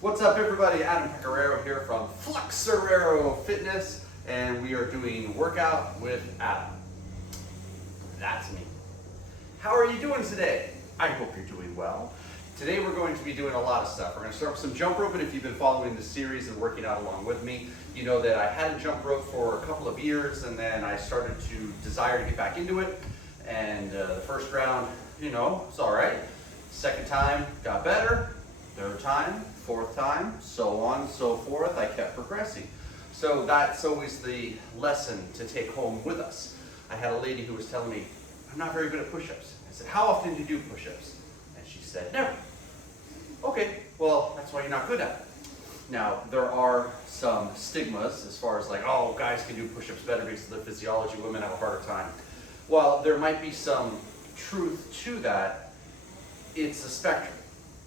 What's up, everybody? Adam Pecoraro here from Flexoraro Fitness, and we are doing workout with Adam. That's me. How are you doing today? I hope you're doing well. Today we're going to be doing a lot of stuff. We're going to start with some jump rope, and if you've been following the series and working out along with me, you know that I had a jump rope for a couple of years, and then I started to desire to get back into it. And the first round, you know, it's all right. Second time, got better. Third time, fourth time, so on and so forth. I kept progressing. So that's always the lesson to take home with us. I had a lady who was telling me, I'm not very good at push-ups. I said, how often do you do push-ups? And she said, never. Okay, well, that's why you're not good at it. Now, there are some stigmas as far as like, oh, guys can do push-ups better because of their physiology, women have a harder time. While there might be some truth to that, it's a spectrum,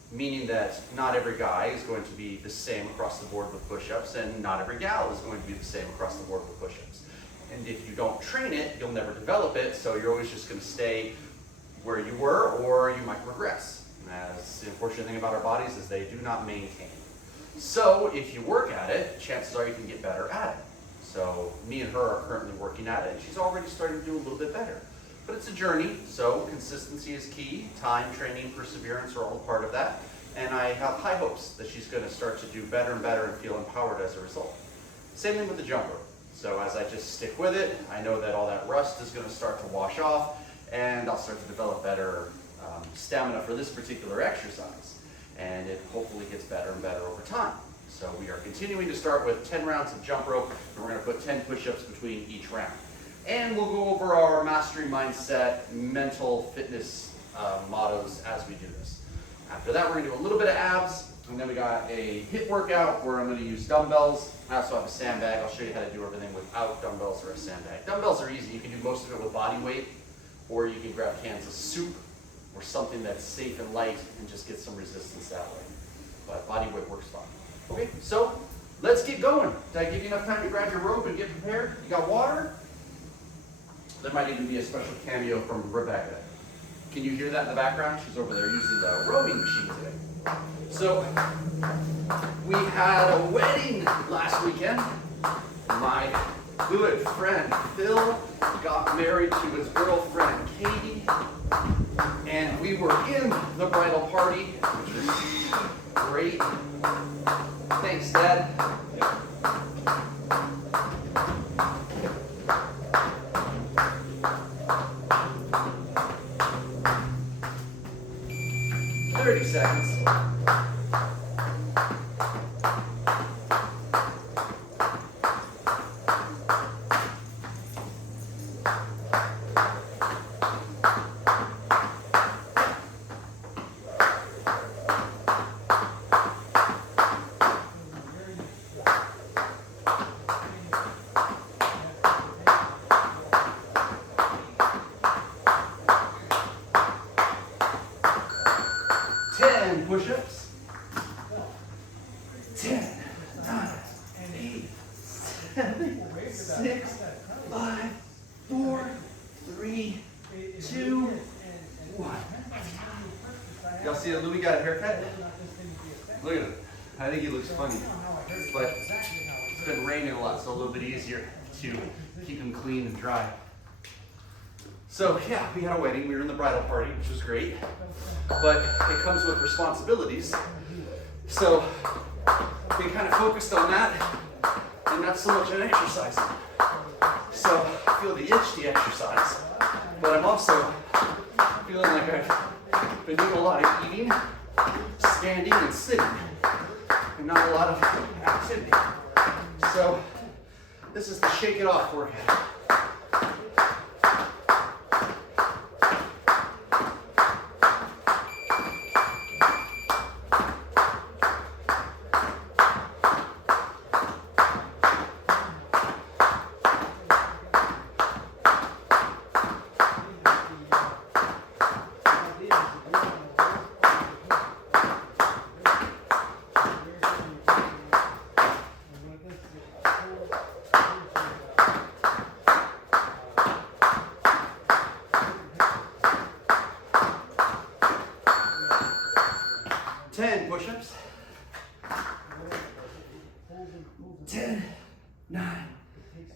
meaning that not every guy is going to be the same across the board with push-ups, and not every gal is going to be the same across the board with push-ups. And if you don't train it, you'll never develop it, so you're always just going to stay where you were, or you might regress. As the unfortunate thing about our bodies is they do not maintain. So if you work at it, chances are you can get better at it. So me and her are currently working at it, and she's already starting to do a little bit better. But it's a journey, so consistency is key. Time, training, perseverance are all a part of that. And I have high hopes that she's going to start to do better and better and feel empowered as a result. Same thing with the jump rope. So as I just stick with it, I know that all that rust is going to start to wash off, and I'll start to develop better stamina for this particular exercise. And it hopefully gets better and better over time. So we are continuing to start with 10 rounds of jump rope, and we're going to put 10 push-ups between each round. And we'll go over our mastery mindset, mental fitness mottos as we do this. After that, we're going to do a little bit of abs, and then we got a HIIT workout where I'm going to use dumbbells. I also have a sandbag. I'll show you how to do everything without dumbbells or a sandbag. Dumbbells are easy. You can do most of it with body weight, or you can grab cans of soup or something that's safe and light and just get some resistance that way. But body weight works fine. Okay, so let's get going. Did I give you enough time to grab your rope and get prepared? You got water? There might even be a special cameo from Rebecca. Can you hear that in the background? She's over there using the rowing machine today. So we had a wedding last weekend. My good friend Phil got married to his girlfriend Katie, and we were in the bridal party, which was great. Thanks, Dad. 30 seconds. Push-ups. 10, 9, 8, 7, 6, 5, 4, 3, 2, 1. Y'all see that Louis got a haircut? Look at him. I think he looks funny. But it's been raining a lot, so a little bit easier to keep him clean and dry. So yeah, we had a wedding. We were in the bridal party, which was great. But it comes with responsibilities. So we kind of focused on that and not so much on exercising. So I feel the itch to exercise, but I'm also feeling like I've been doing a lot of eating, standing, and sitting, and not a lot of activity. So this is the shake it off workout. 10 push-ups. 10, 9,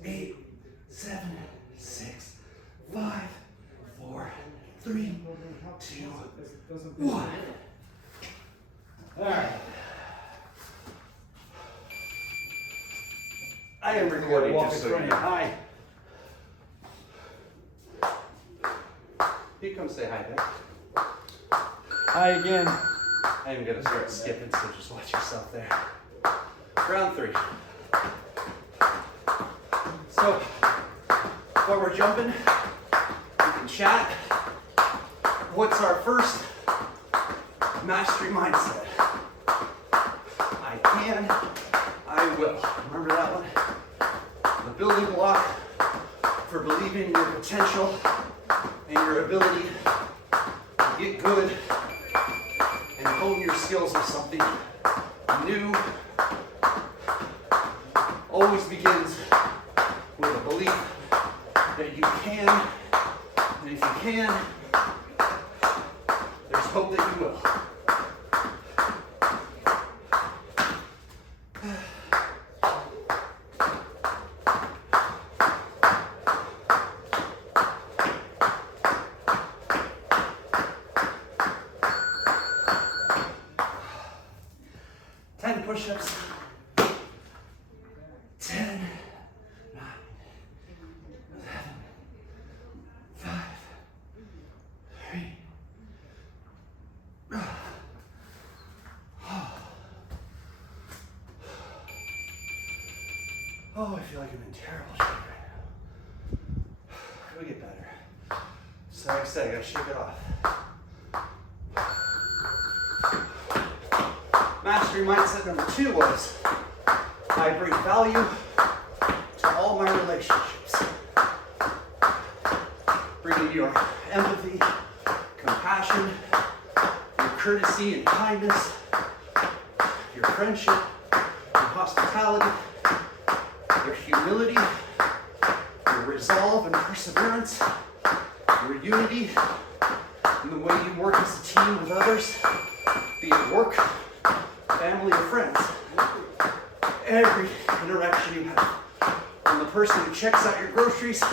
8, 7, 6, 5, 4, 3, 2, 1. All right. I am recording just so you know. Hi. You come say hi, Beck. Hi again. I am going to start skipping, so just watch yourself there. Round 3. So, while we're jumping, we can chat. What's our first mastery mindset? I can, I will. Remember that one? The building block for believing in your potential and your ability to get good and hone your skills with something new always begins with a belief that you can, and if you can, there's hope that you will. Push-ups. 10, 9, 11, 5, 3. Oh, I feel like I'm in terrible shape right now. It'll get better. So like I said, I gotta shake it off. Mastery mindset number 2 was, I bring value to all my relationships. Bringing your empathy, compassion, your courtesy and kindness, your friendship, your hospitality, your humility, your resolve and perseverance, your unity, and the way you work as a team with others, be it work, family, or friends. Every interaction you have, from the person who checks out your groceries to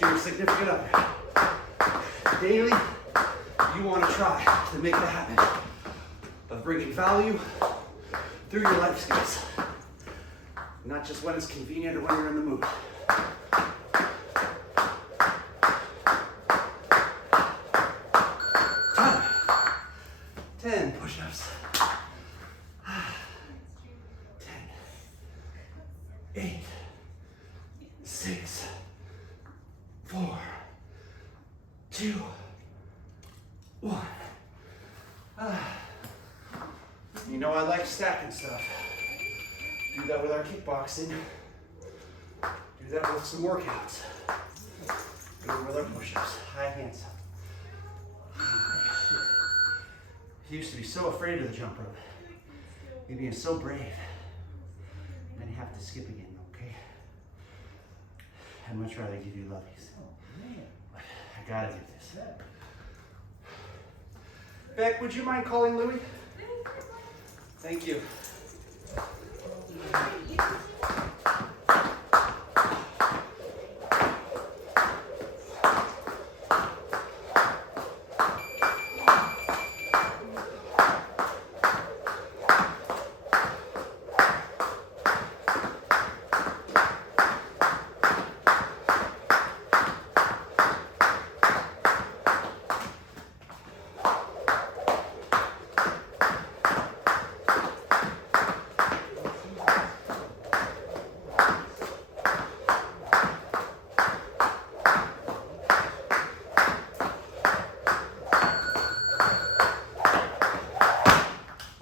your significant other. Daily, you want to try to make the habit of bringing value through your life skills. Not just when it's convenient or when you're in the mood. 10 push-ups. 10, 8, 6, 4, 2, 1. You know I like stacking stuff. Do that with our kickboxing. Do that with some workouts. Do it with our push-ups. High hands. You used to be so afraid of the jump rope. You're being so brave. And then you have to skip again, okay? I'd much rather give you lovies. Oh, man. I gotta do this. Beck, would you mind calling Louie? Thank you.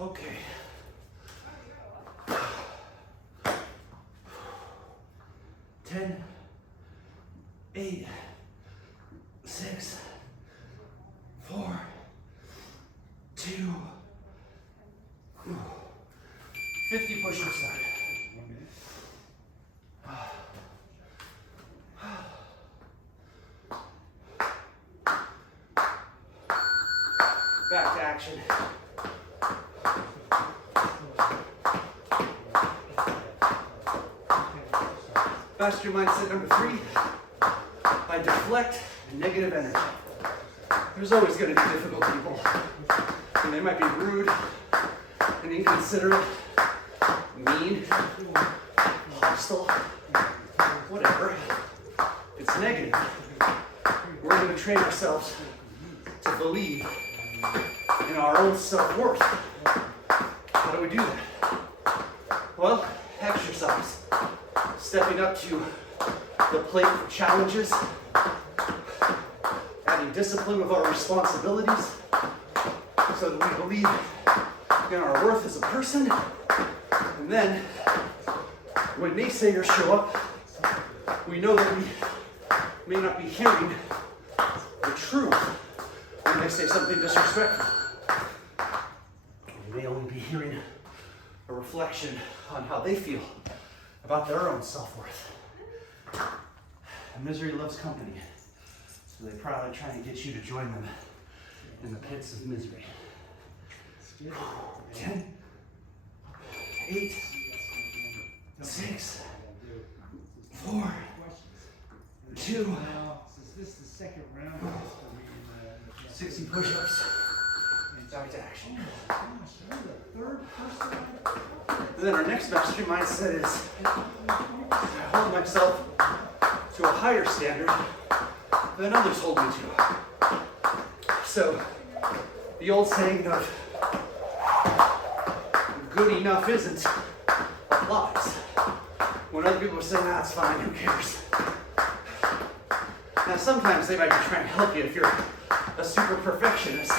Okay. 10, 8, 6, 4, 2, 50 push-ups done. Back to action. Master mindset number 3, I deflect negative energy. There's always going to be difficult people, and they might be rude and inconsiderate, mean, hostile, whatever. It's negative. We're going to train ourselves to believe in our own self-worth. How do we do that? Well, exercise. Stepping up to the plate for challenges. Adding discipline with our responsibilities so that we believe in our worth as a person. And then, when naysayers show up, we know that we may not be hearing the truth when they say something disrespectful. We may only be hearing a reflection on how they feel about their own self-worth. And misery loves company, so they're probably trying to get you to join them in the pits of misery. 10, 8, 6, 4, 2, 60 push-ups. Back to action. And then our next mastery mindset is I hold myself to a higher standard than others hold me to. So the old saying of good enough isn't applies. When other people are saying, it's fine, who cares? Now sometimes they might be trying to help you if you're a super perfectionist.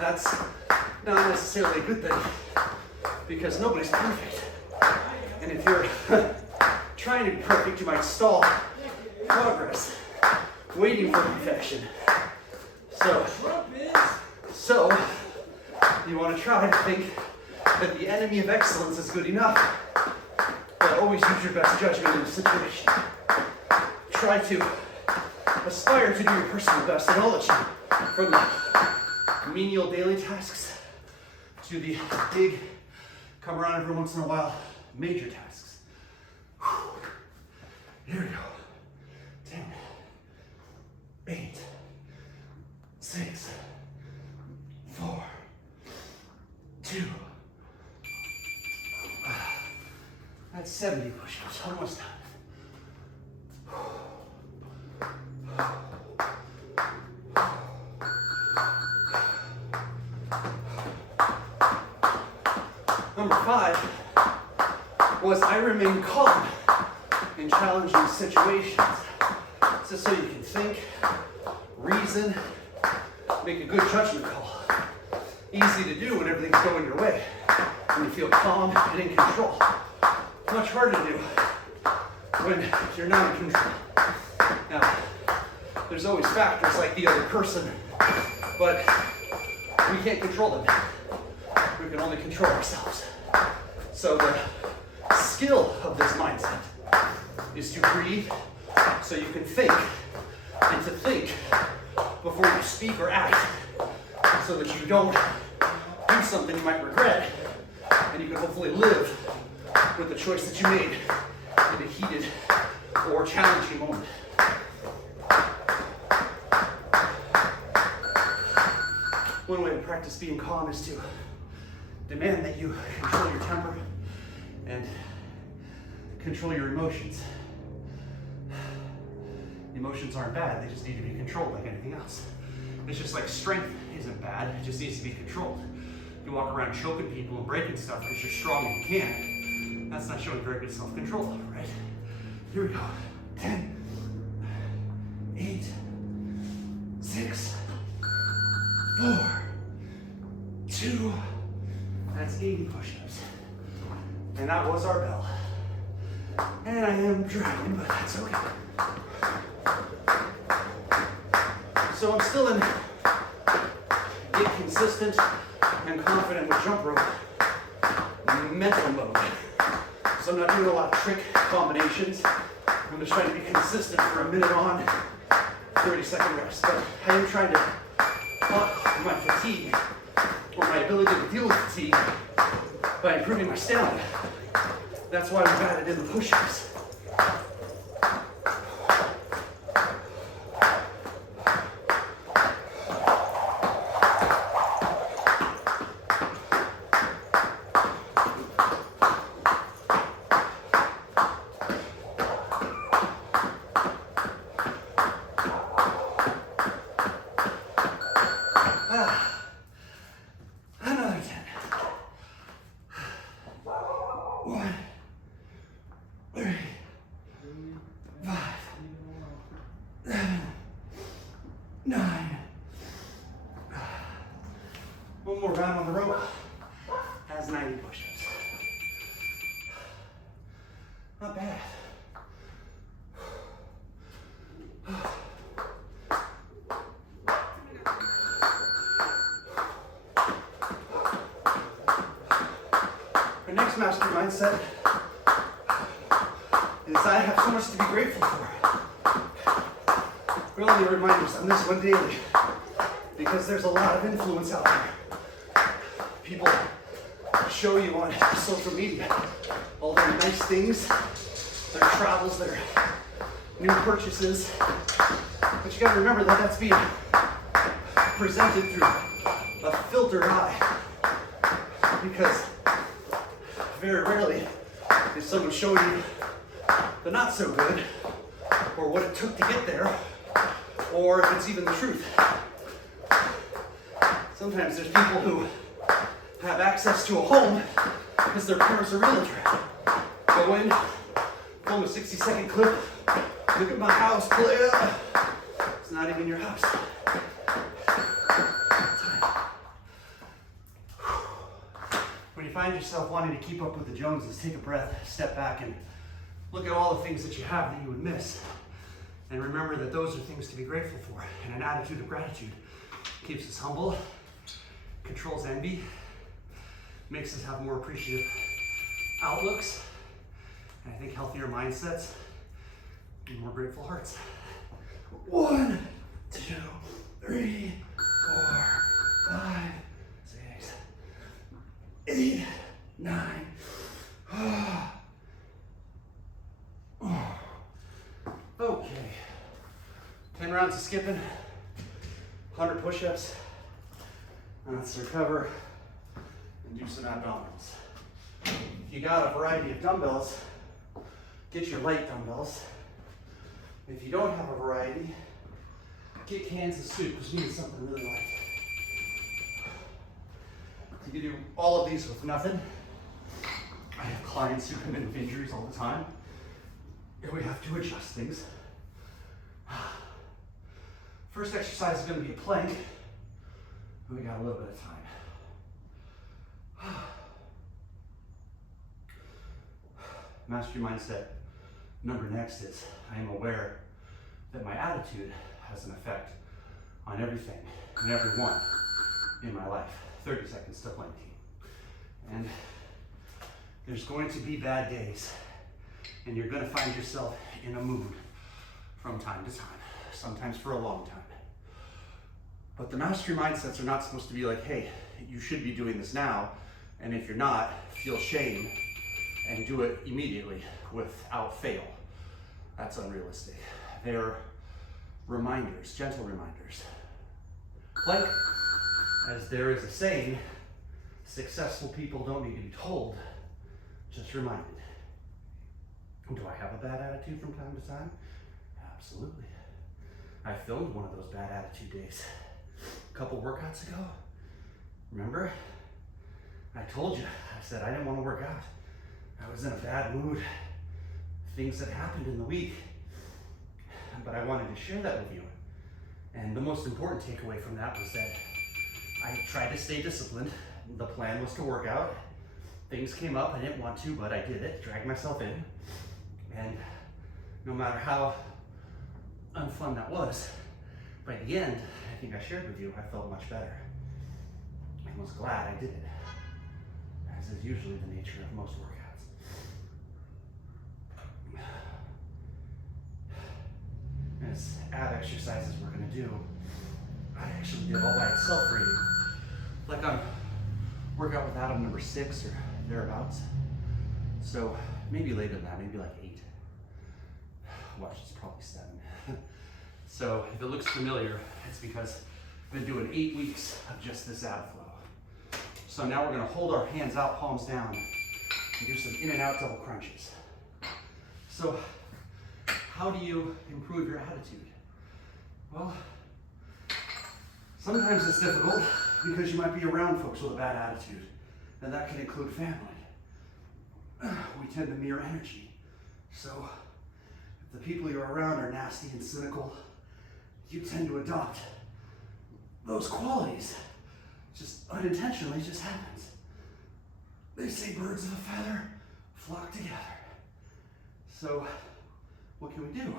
That's not necessarily a good thing because nobody's perfect. And if you're trying to be perfect, you might stall progress, waiting for perfection. So you want to try to think that the enemy of excellence is good enough, but always use your best judgment in the situation. Try to aspire to do your personal best and all achieve from the menial daily tasks to the big, come around every once in a while, major tasks. Here we go. 10, 8, 6, 4, 2. That's 70 push-ups, almost done. Number 5 was I remain calm in challenging situations. Just so you can think, reason, make a good judgment call. Easy to do when everything's going your way, when you feel calm and in control. Much harder to do when you're not in control. Now, there's always factors like the other person, but we can't control them. We can only control ourselves. So the skill of this mindset is to breathe so you can think, and to think before you speak or act so that you don't do something you might regret, and you can hopefully live with the choice that you made in a heated or challenging moment. One way to practice being calm is to demand that you control your temper and control your emotions. Emotions aren't bad, they just need to be controlled like anything else. It's just like strength isn't bad, it just needs to be controlled. You walk around choking people and breaking stuff because you're strong and you can. That's not showing very good self-control, right? Here we go. 10, 8, 6, 4, 2, that's 80 push-ups. And that was our bell. And I am drowning, but that's okay. So I'm still in get consistent and confident with jump rope mental mode. So I'm not doing a lot of trick combinations. I'm just trying to be consistent for a minute on, 30-second rest. But I am trying to fought my fatigue or my ability to deal with fatigue by improving my stamina. That's why we've added in the push-ups. Another 10. 1, 3, 5, 7, 9. One more round on the rope has 90 push-ups. Not bad. Our next mastery mindset is I have so much to be grateful for. We'll only remind ourselves on this one daily because there's a lot of influence out there. People show you on social media all their nice things, their travels, their new purchases. But you gotta remember that that's being presented through a filtered eye. Because very rarely is someone showing you the not so good, or what it took to get there, or if it's even the truth. Sometimes there's people who have access to a home because their parents are realtor. Go in, film a 60-second clip, look at my house, play it. It's not even your house. When you find yourself wanting to keep up with the Joneses, take a breath, step back, and look at all the things that you have that you would miss. And remember that those are things to be grateful for. And an attitude of gratitude keeps us humble, controls envy, makes us have more appreciative outlooks, and I think healthier mindsets and more grateful hearts. 1, 2, 3, 4, 5, 6, 8, 9. Okay. 10 rounds of skipping, 100 push-ups. Let's recover and do some abdominals. If you got a variety of dumbbells, get your light dumbbells. If you don't have a variety, get cans of soup because we need something really light. You can do all of these with nothing. I have clients who come in with injuries all the time, and we have to adjust things. First exercise is going to be a plank, and we got a little bit of time. Master your mindset. Number next is I am aware that my attitude has an effect on everything and everyone in my life. 30 seconds to planking. And there's going to be bad days, and you're going to find yourself in a mood from time to time, sometimes for a long time. But the mastery mindsets are not supposed to be like, hey, you should be doing this now, and if you're not, feel shame and do it immediately without fail. That's unrealistic. They're reminders, gentle reminders. Like, as there is a saying, successful people don't need to be told, just reminded. Do I have a bad attitude from time to time? Absolutely. I filmed one of those bad attitude days a couple workouts ago. Remember? I told you, I said I didn't want to work out. I was in a bad mood. Things that happened in the week. But I wanted to share that with you. And the most important takeaway from that was that I tried to stay disciplined. The plan was to work out. Things came up, I didn't want to, but I did it, dragged myself in. And no matter how unfun that was, by the end, I think I shared with you, I felt much better. I was glad I did it, as is usually the nature of most workouts. As ab exercises we're gonna do, I actually did all by itself for you. Like on workout with Adam number 6 or thereabouts. So maybe later than that, maybe like 8. Watch, it's probably 7. So if it looks familiar, it's because I've been doing 8 weeks of just this ab flow. So now we're gonna hold our hands out, palms down, and do some in and out double crunches. So how do you improve your attitude? Well, sometimes it's difficult because you might be around folks with a bad attitude, and that can include family. We tend to mirror energy. So if the people you're around are nasty and cynical, you tend to adopt those qualities. Just unintentionally, it just happens. They say birds of a feather flock together. So what can we do?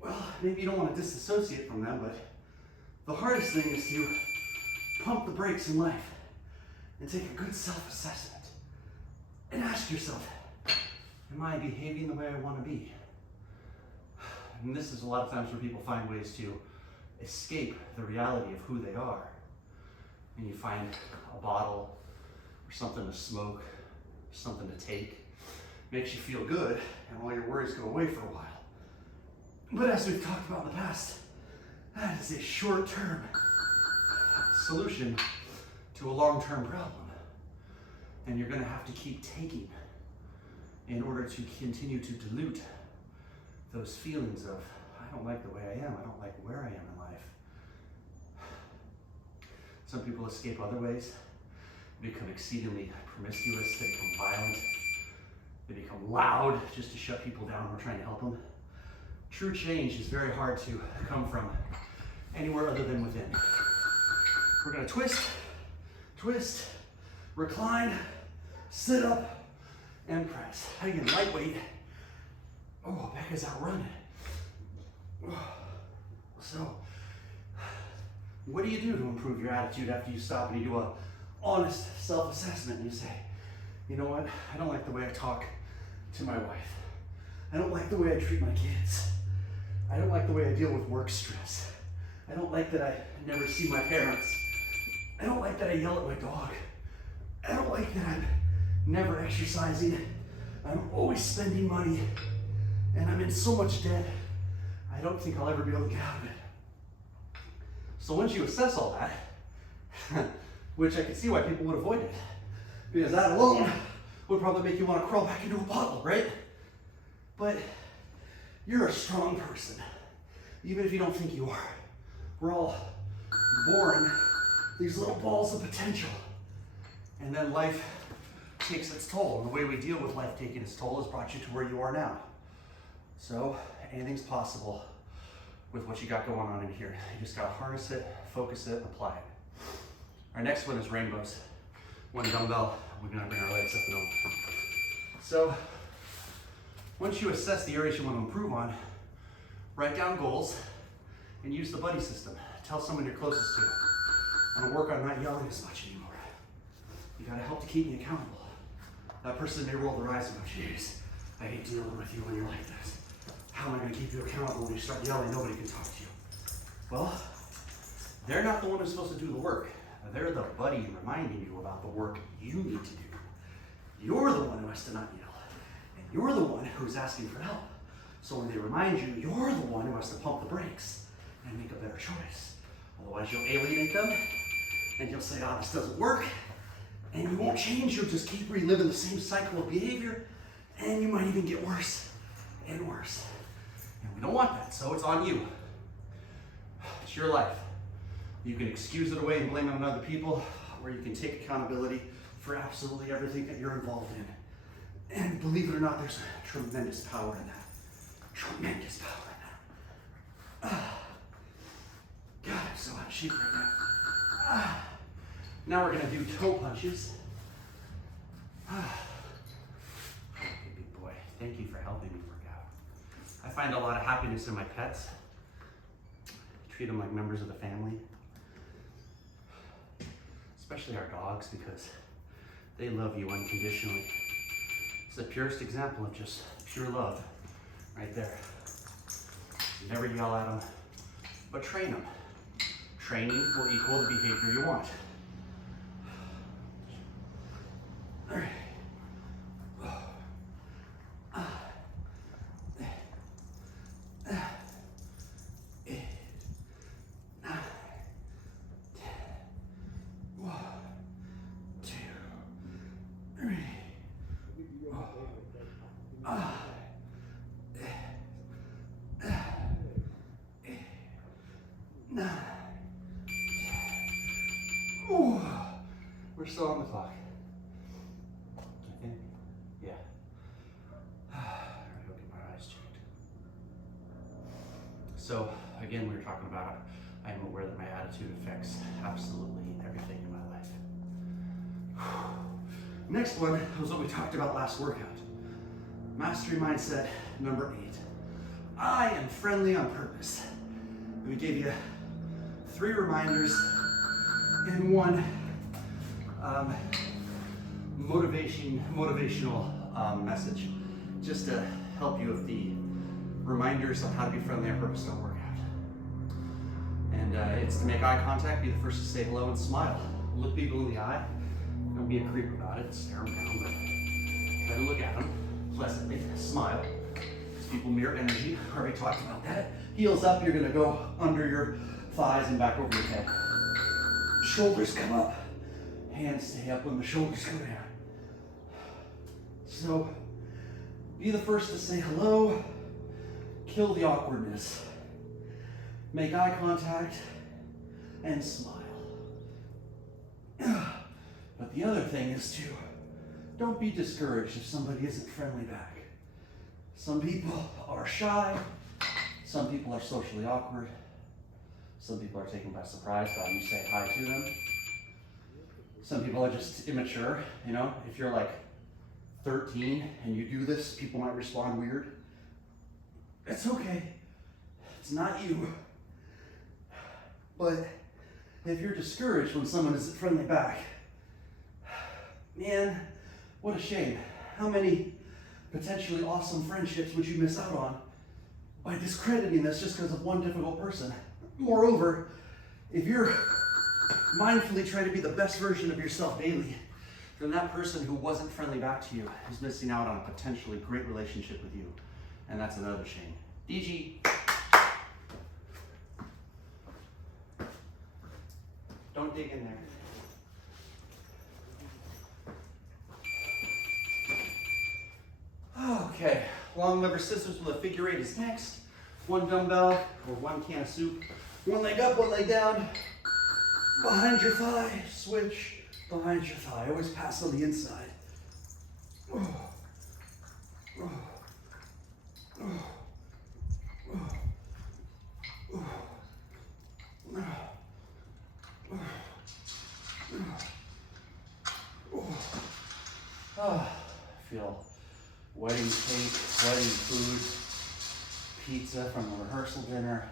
Well, maybe you don't want to disassociate from them, but the hardest thing is to pump the brakes in life and take a good self-assessment and ask yourself, am I behaving the way I want to be? And this is a lot of times where people find ways to escape the reality of who they are. And you find a bottle or something to smoke, something to take. Makes you feel good, and all your worries go away for a while. But as we've talked about in the past, that is a short-term solution to a long-term problem. And you're gonna have to keep taking in order to continue to dilute those feelings of, I don't like the way I am, I don't like where I am in life. Some people escape other ways, become exceedingly promiscuous, they become violent, they become loud just to shut people down when we're trying to help them. True change is very hard to come from anywhere other than within. We're gonna twist, twist, recline, sit up, and press. Again, lightweight. Oh, Becca's out running. So, what do you do to improve your attitude after you stop and you do a honest self-assessment and you say, you know what, I don't like the way I talk to my wife. I don't like the way I treat my kids. I don't like the way I deal with work stress. I don't like that I never see my parents. I don't like that I yell at my dog. I don't like that I'm never exercising. I'm always spending money. And I'm in so much debt. I don't think I'll ever be able to get out of it. So once you assess all that, which I can see why people would avoid it, because that alone would probably make you want to crawl back into a bottle, right? But you're a strong person, even if you don't think you are. We're all born these little balls of potential. And then life takes its toll. And the way we deal with life taking its toll has brought you to where you are now. So anything's possible with what you got going on in here. You just gotta harness it, focus it, and apply it. Our next one is rainbows. 1 dumbbell, we're gonna bring our legs up and over. So once you assess the areas you want to improve on, write down goals and use the buddy system. Tell someone you're closest to. I'm gonna work on not yelling as much anymore. You gotta help to keep me accountable. That person may roll their eyes and go, geez, I hate dealing with you when you're like this. How am I gonna keep you accountable when you start yelling, nobody can talk to you? Well, they're not the one who's supposed to do the work. They're the buddy reminding you about the work you need to do. You're the one who has to not yell. And you're the one who's asking for help. So when they remind you, you're the one who has to pump the brakes and make a better choice. Otherwise you'll alienate them and you'll say, oh, this doesn't work. And you won't change, you'll just keep reliving the same cycle of behavior and you might even get worse and worse. And we don't want that, so it's on you. It's your life. You can excuse it away and blame it on other people, or you can take accountability for absolutely everything that you're involved in. And believe it or not, there's tremendous power in that. Tremendous power in that. God, I'm so out of shape right now. Now we're gonna do toe punches. Hey, big boy, thank you for helping me work out. I find a lot of happiness in my pets. I treat them like members of the family. Especially our dogs, because they love you unconditionally. It's the purest example of just pure love right there. You never yell at them, but train them. Training will equal the behavior you want. All right. 9. Ooh, we're still on the clock. I think, yeah. I'm gonna go get my eyes checked. So again, we were talking about, I am aware that my attitude affects absolutely everything in my life. Next one was what we talked about last workout. Mastery mindset number 8. I am friendly on purpose. And we gave you 3 reminders and 1 motivational message, just to help you with the reminders on how to be friendly on purpose don't work out. And it's to make eye contact, be the first to say hello and smile. Look people in the eye. Don't be a creep about it, stare them down, but try to look at them pleasantly, smile. Because people mirror energy, already talked about that. Heels up, you're gonna go under your thighs and back over your head. Shoulders come up, hands stay up when the shoulders go down. So, be the first to say hello, kill the awkwardness, make eye contact, and smile. But the other thing is to, don't be discouraged if somebody isn't friendly back. Some people are shy, some people are socially awkward, some people are taken by surprise by you say hi to them. Some people are just immature, you know, if you're like 13 and you do this, people might respond weird. It's okay, it's not you. But if you're discouraged when someone isn't friendly back, man, what a shame. How many potentially awesome friendships would you miss out on by discrediting this just because of one difficult person? Moreover, if you're mindfully trying to be the best version of yourself daily, then that person who wasn't friendly back to you is missing out on a potentially great relationship with you. And that's another shame. DG. Don't dig in there. Okay, long lever scissors with a figure 8 is next. 1 dumbbell or 1 can of soup. 1 leg up, 1 leg down. Behind your thigh, switch. Behind your thigh, always pass on the inside. Feel wedding cake, wedding food, pizza from the rehearsal dinner.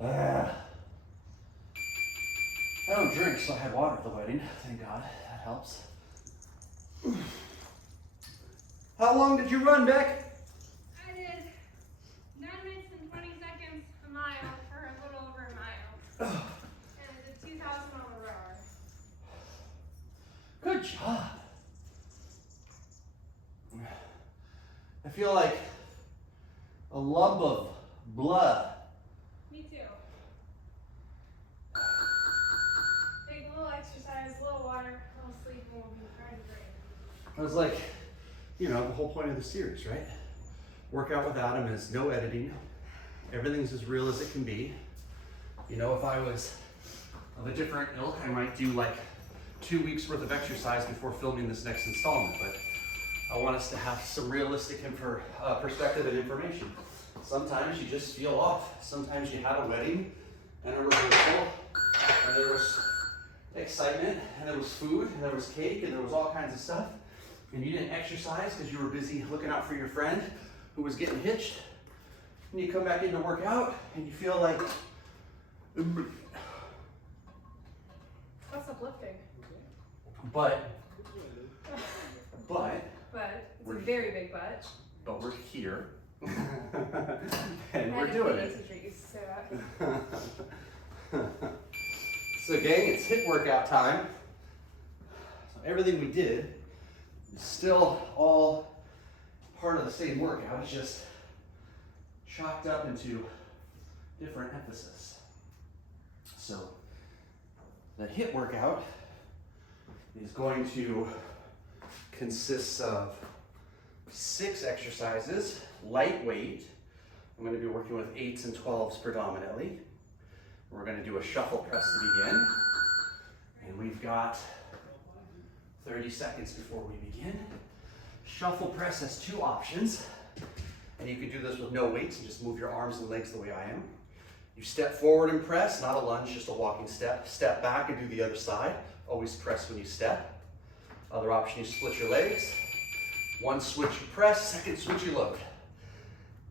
I don't drink, so I had water at the wedding. Thank God, that helps. How long did you run, Beck? I did 9 minutes and 20 seconds a mile, or a little over a mile. And I did 2,000 mile/hour. Good job. I feel like a lump of blood. Me too. Take a little exercise, a little water, a little sleep, and we'll be trying to break. I was like, you know, the whole point of the series, right? Workout with Adam is no editing. Everything's as real as it can be. You know, if I was of a different ilk, I might do like 2 weeks worth of exercise before filming this next installment, but I want us to have some realistic perspective and information. Sometimes you just feel off. Sometimes you had a wedding and a rehearsal, and there was excitement, and there was food, and there was cake, and there was all kinds of stuff, and you didn't exercise because you were busy looking out for your friend who was getting hitched, and you come back in to work out, and you feel like... What's uplifting? But it's a very big butt. But we're here, and we're doing it. To say that. So gang, it's HIIT workout time. So everything we did is still all part of the same workout. It's just chalked up into different emphasis. So the HIIT workout is going to consist of 6 exercises, lightweight. I'm going to be working with 8s and 12s predominantly. We're going to do a shuffle press to begin. And we've got 30 seconds before we begin. Shuffle press has 2 options. And you can do this with no weights and just move your arms and legs the way I am. You step forward and press, not a lunge, just a walking step. Step back and do the other side. Always press when you step. Other option, you split your legs. 1 switch you press, 2nd switch you load.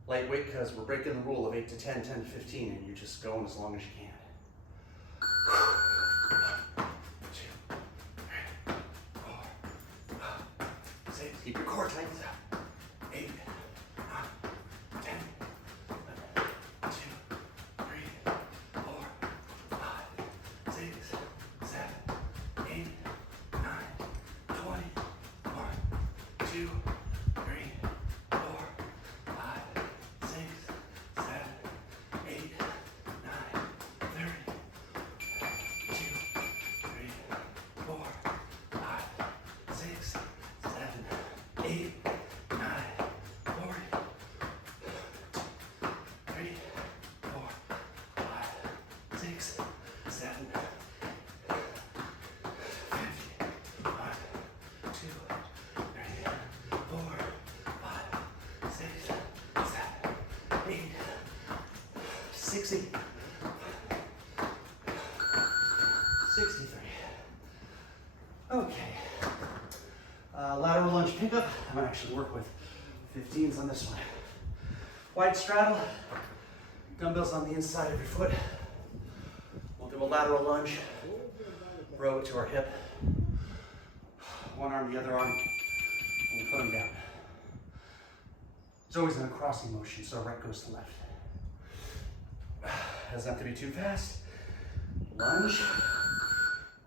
Lightweight because we're breaking the rule of 8 to 10, 10 to 15, and you're just going as long as you can. 1, 2, 3, 4, 5, 6. Keep your core tight. 8, 9, 10, 11, 2, 3, 4, 5, 6, 7, 8, 9, 20. 1, 2, 3, 4, 5, 6, 7, 8, 9, 30. 2, 3, 4, 5, 6, 7, 8, 9, 40. 3, 4, 5, 6, 7, 50. 1, 2, 3, 4, 5, 6, 7, 8, 60. 63. Okay. Lateral lunge pickup. I'm gonna actually work with 15s on this one. Wide straddle. Dumbbells on the inside of your foot. We'll do a lateral lunge. Row it to our hip. One arm, the other arm, and we put them down. It's always in a crossing motion, so right goes to left. Doesn't have to be too fast. Lunge,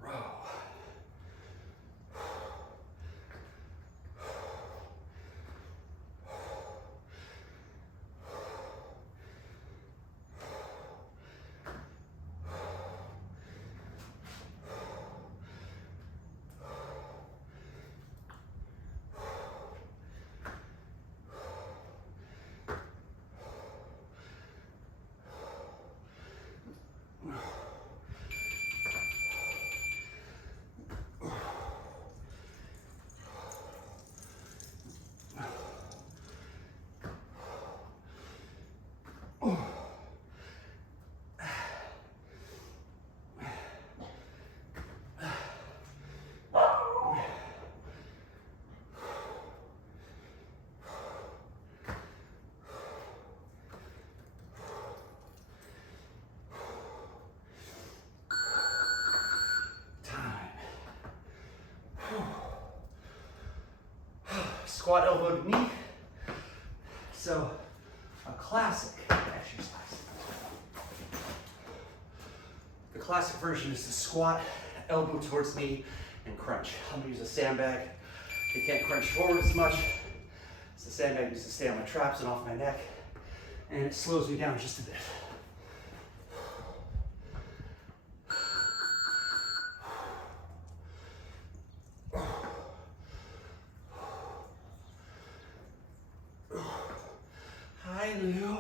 row. Squat elbow to knee. So a classic exercise. The classic version is to squat, elbow towards knee, and crunch. I'm gonna use a sandbag. You can't crunch forward as much. So the sandbag needs to stay on my traps and off my neck. And it slows me down just a bit. Hi, Lou.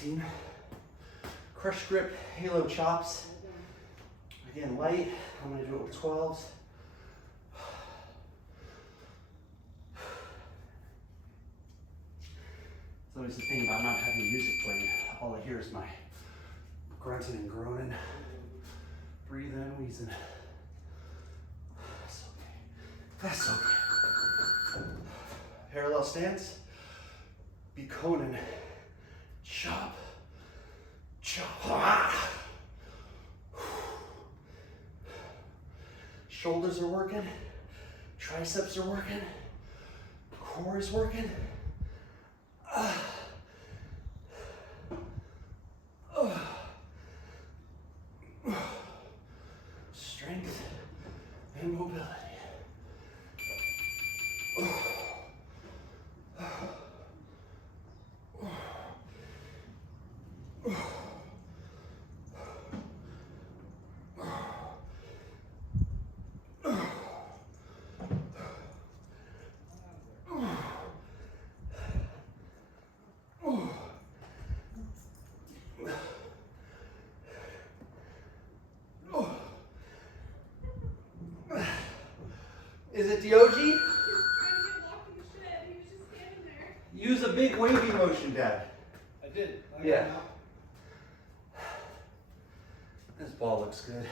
team. Crush grip, halo chops. Again, light. I'm gonna do it with 12s. It's always the thing about not having music playing. All I hear is my grunting and groaning, breathing and wheezing. That's okay. That's okay. Parallel stance. Be Conan. Chop. Chop. Ah. Shoulders are working. Triceps are working. Core is working. Strength and mobility. Is it DOG? He was trying to get locked in the shed. He was just standing there. Use a big wavy motion, Dad. I did. Yeah. This ball looks good,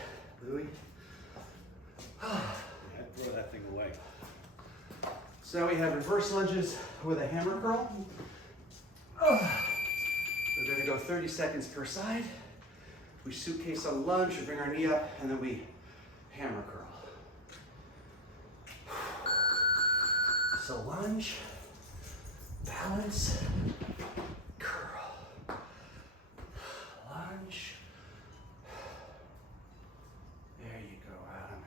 Louie. I throw that thing away. So now we have reverse lunges with a hammer curl. We're going to go 30 seconds per side. We suitcase on lunge, we bring our knee up, and then we hammer curl. So lunge, balance, curl. Lunge. There you go, Adam.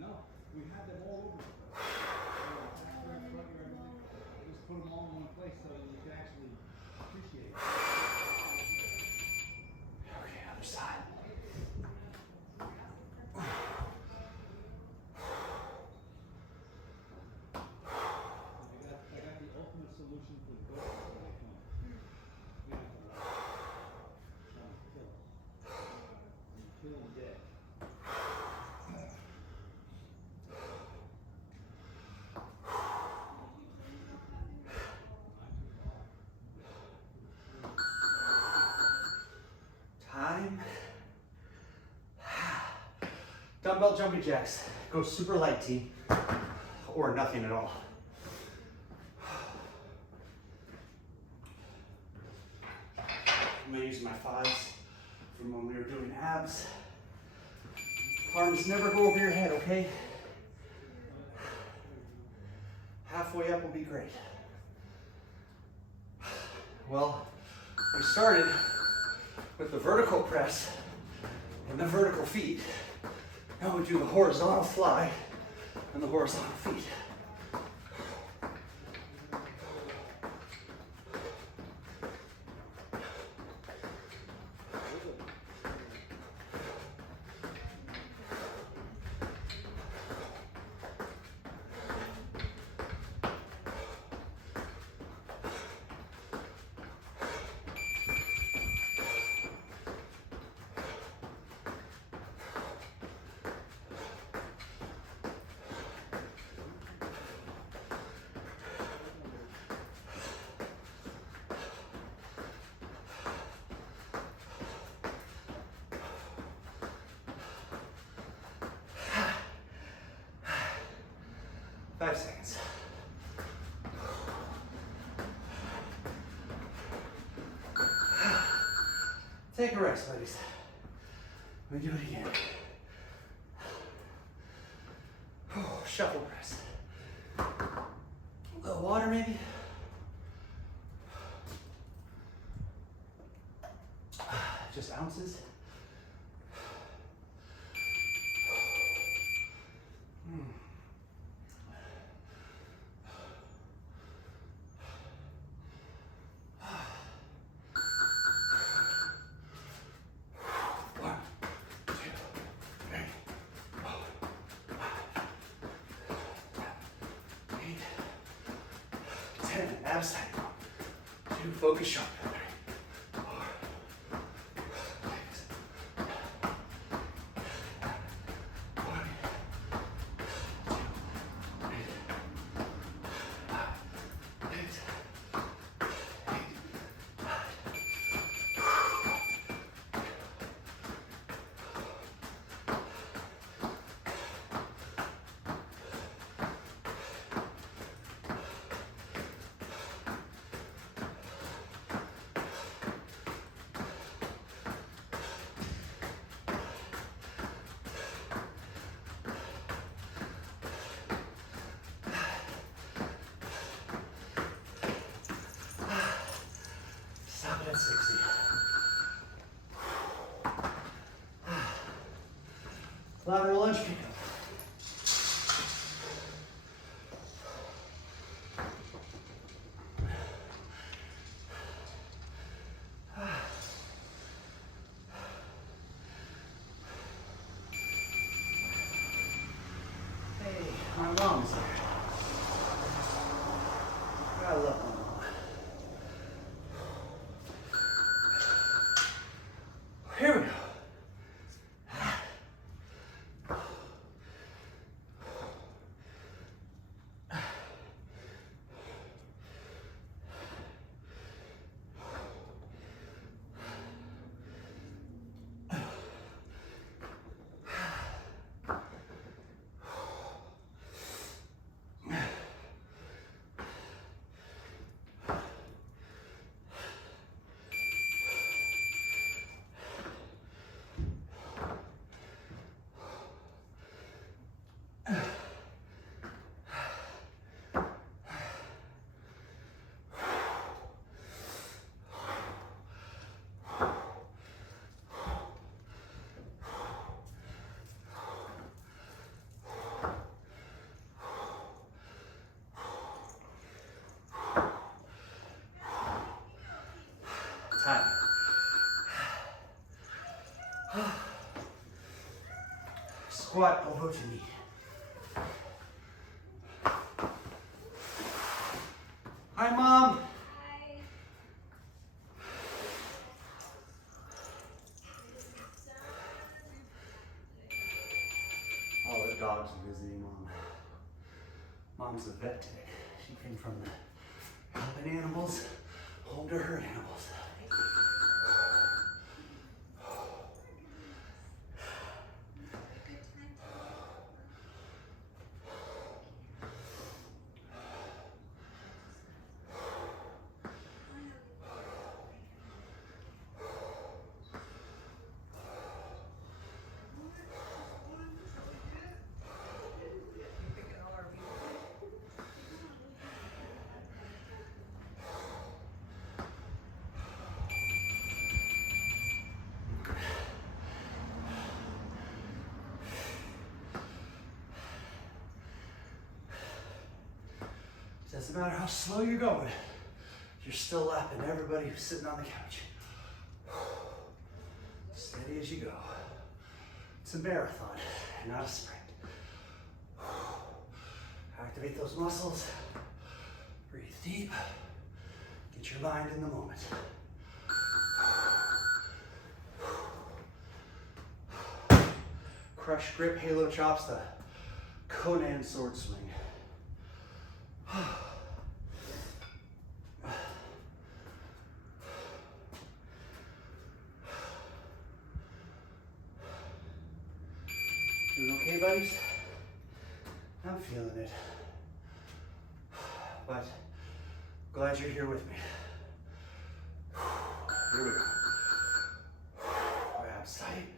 No, we had them all over the place. Just put them all in one place so you can actually appreciate it. Okay, other side. I got the ultimate solution for the goat when they come. We have to try to kill them. And kill them dead. Time. Dumbbell jumping jacks. Go super light, team. Or nothing at all. I'm gonna use my fives from when we were doing abs. Arms never go over your head, okay? Halfway up will be great. Well, we started with the vertical press and the vertical feet. Now we do the horizontal fly and the horizontal feet. Five seconds. Take a rest, ladies. Let me do it again. Shuffle press. A little water, maybe. Just ounces. 10, abs tight. 2, focus sharp. 3, 4, 6, 1, 2, 3, 5, 6, 8, 9. Stop it at 60. Lateral lunge kick up. Hey, my mom is here. I love my mom. Here we go. Time. Squat elbow to knee. Hi, Mom. Hi. Oh, the dogs are visiting Mom. Mom's a vet tech. She came from the helping animals home to her animals. Doesn't matter how slow you're going, you're still lapping everybody who's sitting on the couch. Steady as you go. It's a marathon, not a sprint. Activate those muscles. Breathe deep. Get your mind in the moment. Crush, grip, halo chops, the Conan sword swing. Doing okay, buddies? I'm feeling it. But glad you're here with me. Here we go. Abs tight.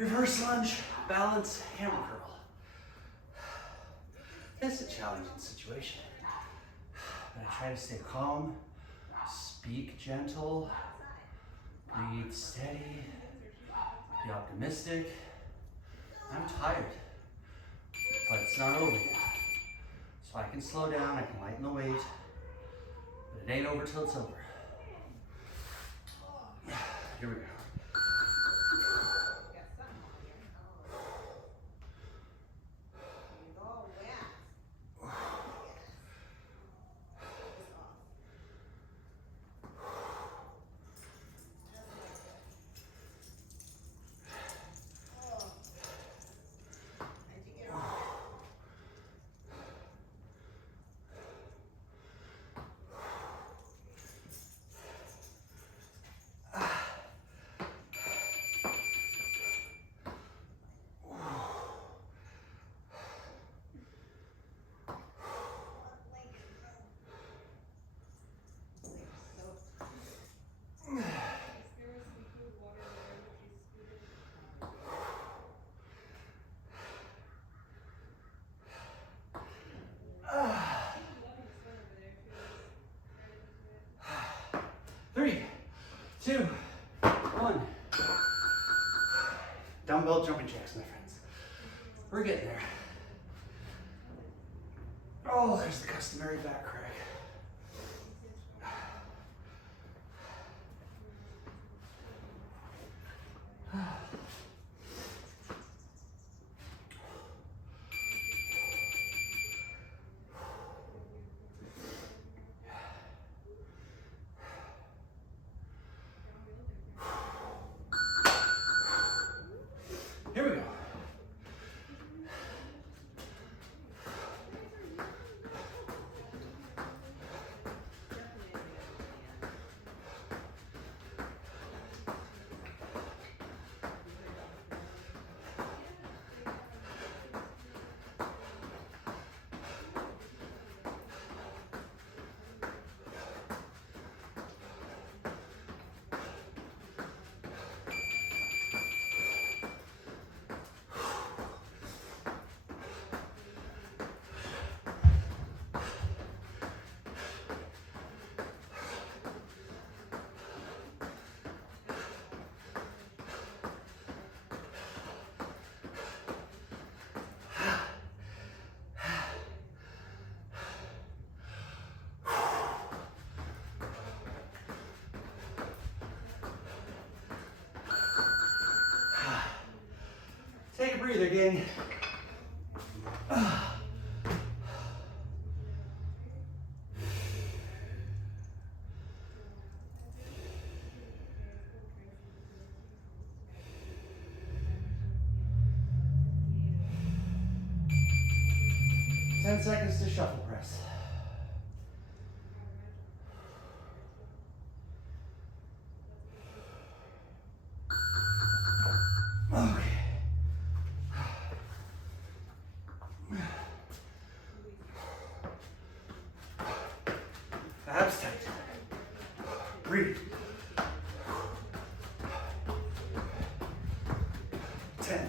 Reverse lunge, balance, hammer curl. It's a challenging situation, but I try to stay calm, speak gentle, breathe steady, be optimistic. I'm tired, but it's not over yet. So I can slow down, I can lighten the weight, but it ain't over till it's over. Here we go. Three, two, one. Dumbbell jumping jacks, my friends. We're getting there. Oh, there's the customary back crack. Here we go. Take a breather, gang. 10 seconds to shuffle press. Okay. Abs tight. Breathe. 10.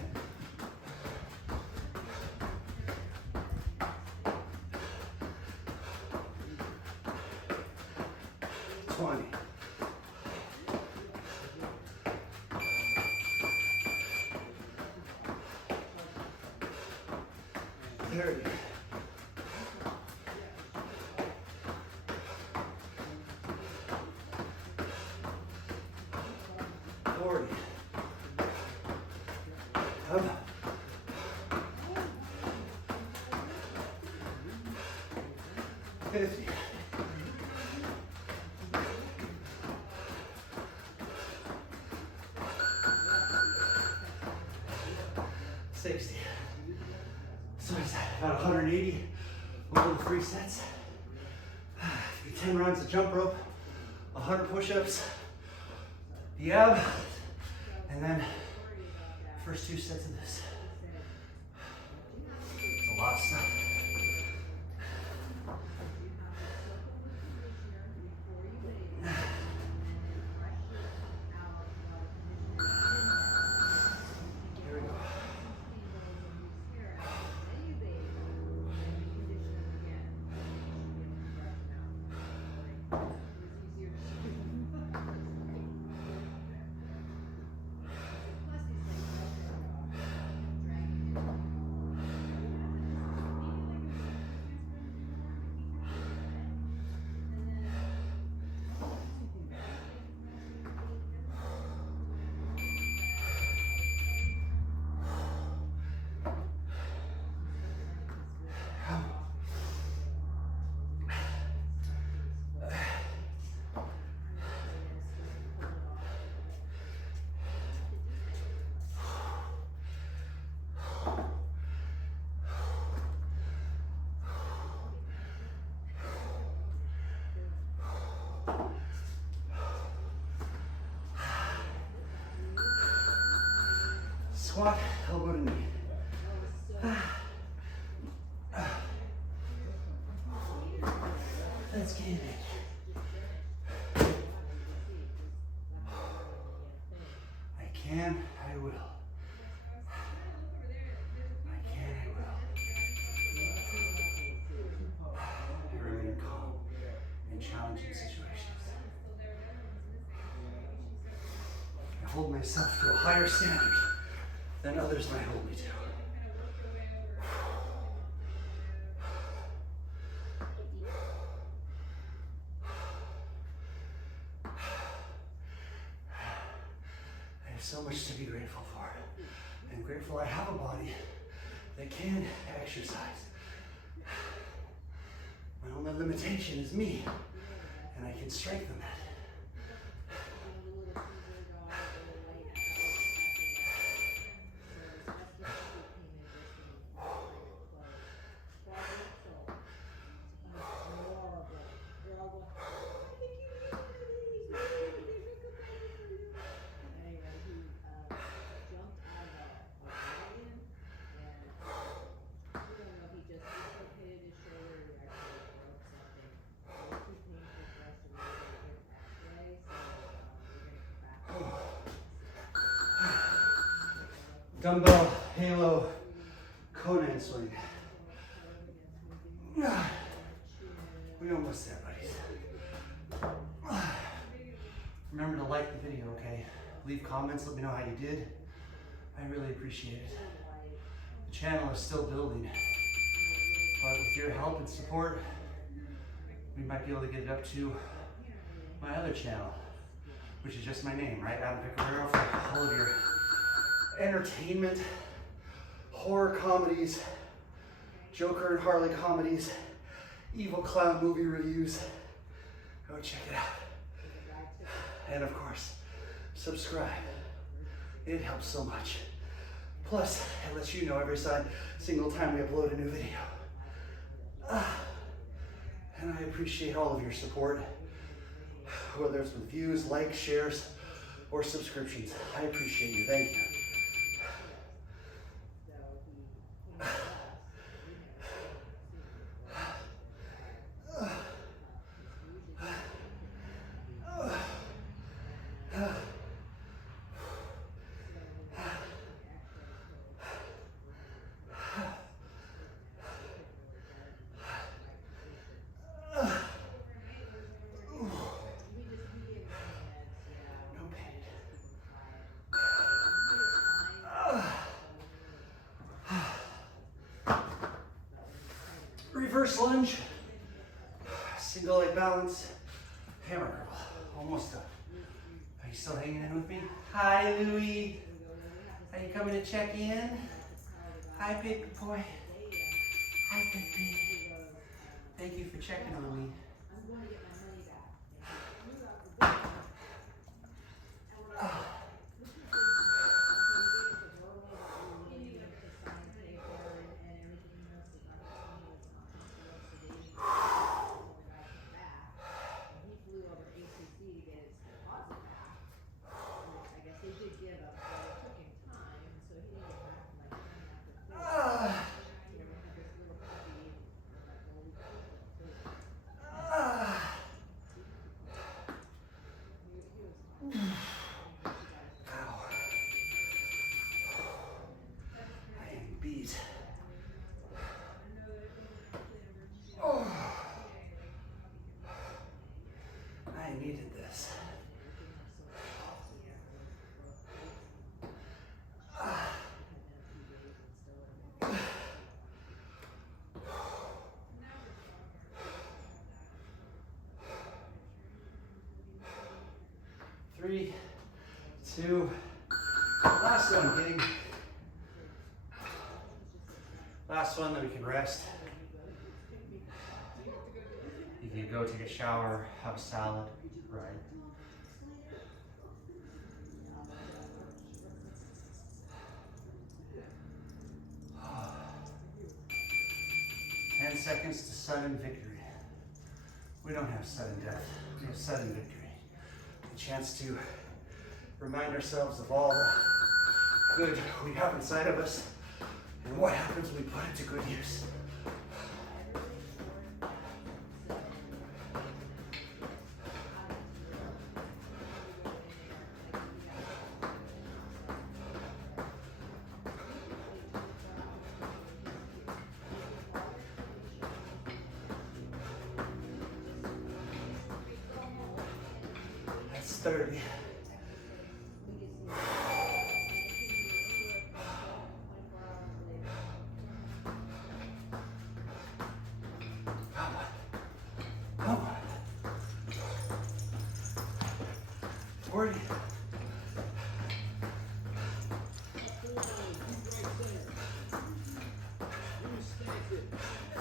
20. 30. 40. 50. 60. So it's about 180 over the 3 sets. 10 rounds of jump rope, 100 push-ups, the ab, and then first 2 sets of this. It's a lot of stuff. Squat, elbow to knee. Let's get it. I can, I will. I can, I will. I remain calm in challenging situations. I hold myself to a higher standard than others might hold me to. I have so much to be grateful for. I'm grateful I have a body that can exercise. My only limitation is me, and I can strengthen that. Dumbbell, halo, Conan swing. We almost there, buddies. Remember to like the video, okay? Leave comments, let me know how you did. I really appreciate it. The channel is still building, but with your help and support, we might be able to get it up to my other channel, which is just my name, right? Adam Flexoraro, for all of your entertainment, horror comedies, Joker and Harley comedies, evil clown movie reviews. Go check it out. And of course, subscribe. It helps so much. Plus, it lets you know every single time we upload a new video. And I appreciate all of your support, whether it's with views, likes, shares, or subscriptions. I appreciate you. Thank you. Reverse lunge, single leg balance, hammer curl. Almost done. Are you still hanging in with me? Hi, Louie. Are you coming to check in? Hi, baby boy. Hi, baby. Thank you for checking on me. I needed this. Three, two, last one, gang. Last one, then we can rest. You can go take a shower, have a salad, right? Oh. 10 seconds to sudden victory. We don't have sudden death, we have sudden victory. A chance to remind ourselves of all the good we have inside of us and what happens when we put it to good use. That's 30. Come on. 40.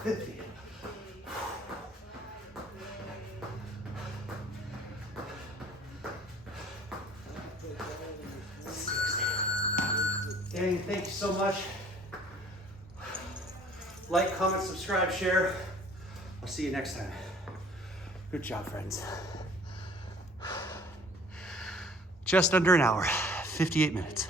50. 60. Gang, thank you so much. Like, comment, subscribe, share. I'll see you next time. Good job, friends. Just under an hour, 58 minutes.